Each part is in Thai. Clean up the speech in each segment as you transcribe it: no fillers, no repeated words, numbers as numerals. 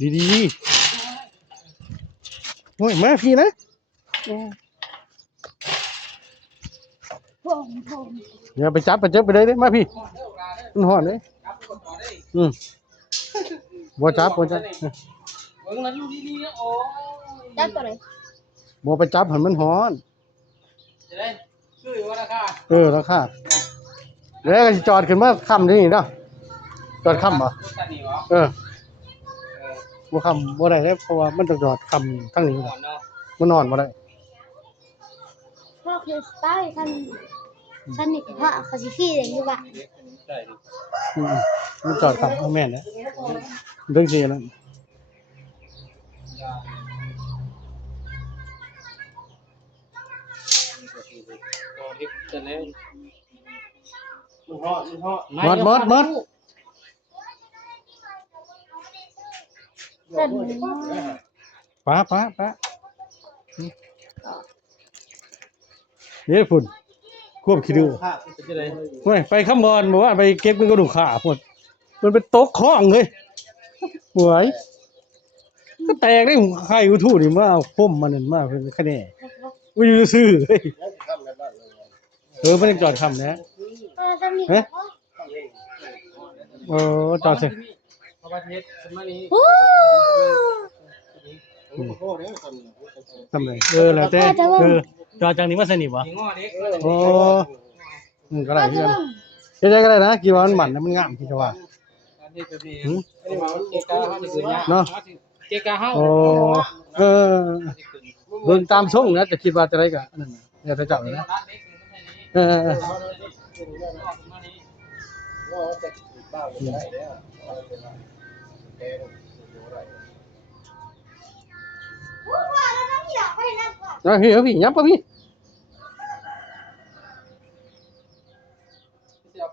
ดีโอ้ยมาพี่นะอย่าไปจับไปเลยมาพี่มันห่อนเลยบ่จับจับตัวไหนบ่ไปจับหันมันห่อนราคาแล้วก็จอดขึ้นมาค่ำนี่เนาะจอดค่ำบ่บ่ค่ำบ่ได้แล้วเพราะว่ามันต้องจอดค่ำทั้งนี้มันนอนบ่ได้พ่อคือสไตล์ท่านนี่พ่อเขาสิขี้เลยอยู่บ้านมันจอดค่ำแม่นแล้วเรื่องจริงนะมดป้าเนี่ยฝุ่นควบคิดดูไปข้ามบอลบอกว่าไปเก็บเงินกระดูกขาหมดมันเป็นโต๊ะข้องเลยหวยก็แตกได้ใครกูทู่นี่มาเอาพ่มมันนั่นมากเป็นคะแนนไม่ยื้อซื้อเลยไม่ได้จอดคำนะฮะจอดสิทำไรแล้วแต่จอดจังนี้มาสนิทวะก็ได้ที่กันได้ก็ได้นะกี่วันหมันนะมันงามที่จะว่าเนาะเบิ่งตามช่องนะจะคิดว่าจะได้กันนั่นอย่าไปจับเลยนะพี่ยับป่ะพี่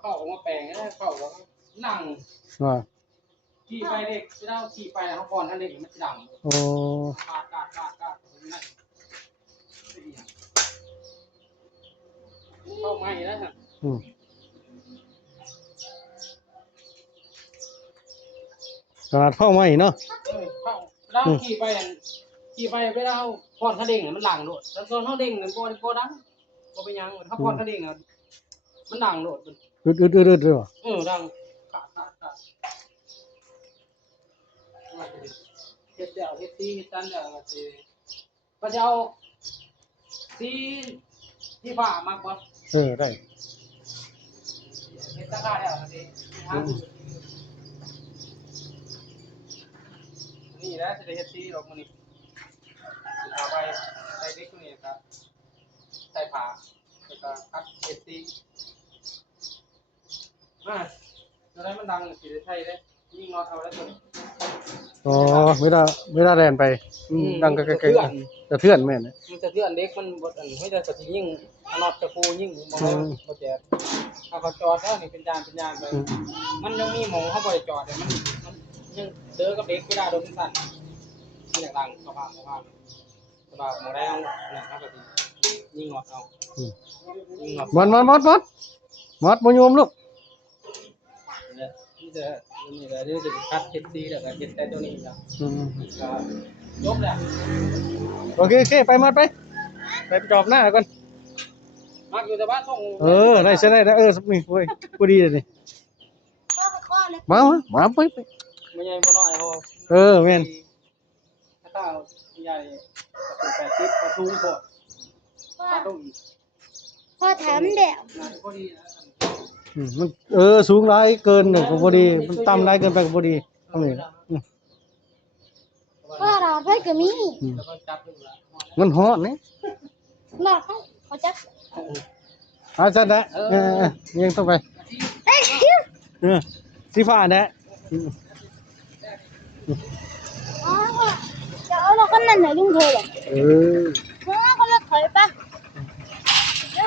เข้าออกมาแปลงเข้านั่งขี่ไปเด็กเล่าขี่ไปเขาก่อนนั่นเด็กมันจะดังโอ้กาดเข้ามาอีกแล้วฮะตลาดเข้ามาอีกเนาะเล่าขี่ไปไปเล่าก่อนเขาเด้งมันหลังโดดแล้วก่อนเขาเด้งเนี่ยโบดังโบไปยังถ้าก่อนเขาเด้งอ่ะมันดังโดดอึดด้วยดังกาดเฮ็ดซีตันเดี๋ยวก็จะเอาซีที่ฝ่ามากกว่าได้เฮ็ดตะกร้าแล้วนี่นะจะได้เฮ็ดซีหรอกมื้อนี้เอาไปใส่เด็กนี่ครับใส่ผ้าแล้วก็อัดเฮ็ดซีจะได้มันดังสิได้ใช้ได้ยิ่งน็อตเอาแล้วตัวนี้ไม่ได้แรงไปดังไกลๆจะเทื่อนแม่นนะมันจะเทื่อนเด็กมันบ่ไม่ได้ก็สิยิ่งน็อตจะปูยิ่งบ่แจ๊ถ้าเขาจอดแล้วนี่เป็นจานไปมันยังมีหมองเฮาบ่ได้จอดมันยังเด้อกับเด็กเวลาโดนสั่นมันอย่างดังสภาพหมองแล้วเนี่ยครับก็สิยิ่งน็อตเอามดบ่ยอมลูกนี่เดี๋ยวจะคัดเฮ็ดซีแล้วก็เฮ็ดแต่ตัวนี้แล้วจบแล้วโอเคไปมาไปจอบหน้าก่อนมักอยู่แต่บ้านส่งได้ใช่ได้นี่โอ้ยกูดีเลยนี่มาไปไม่ใหญ่บ่น้อยแม่นถ้าใหญ่80ประตูบ่พ่อถามเดี๋ยวมันสูงร้ายเกินก็พอดีมันต่ำร้ายเกินไปก็พอดีตรงนี้ว่าเราเพื่อนก็มีมันฮอตนี่น่าเขาจับจัดนะยังต้องไปสีฟ้านะจะเอาเราคนนั้นไหนลุงเธอหรอเขาเราถอยปะเดี๋ยว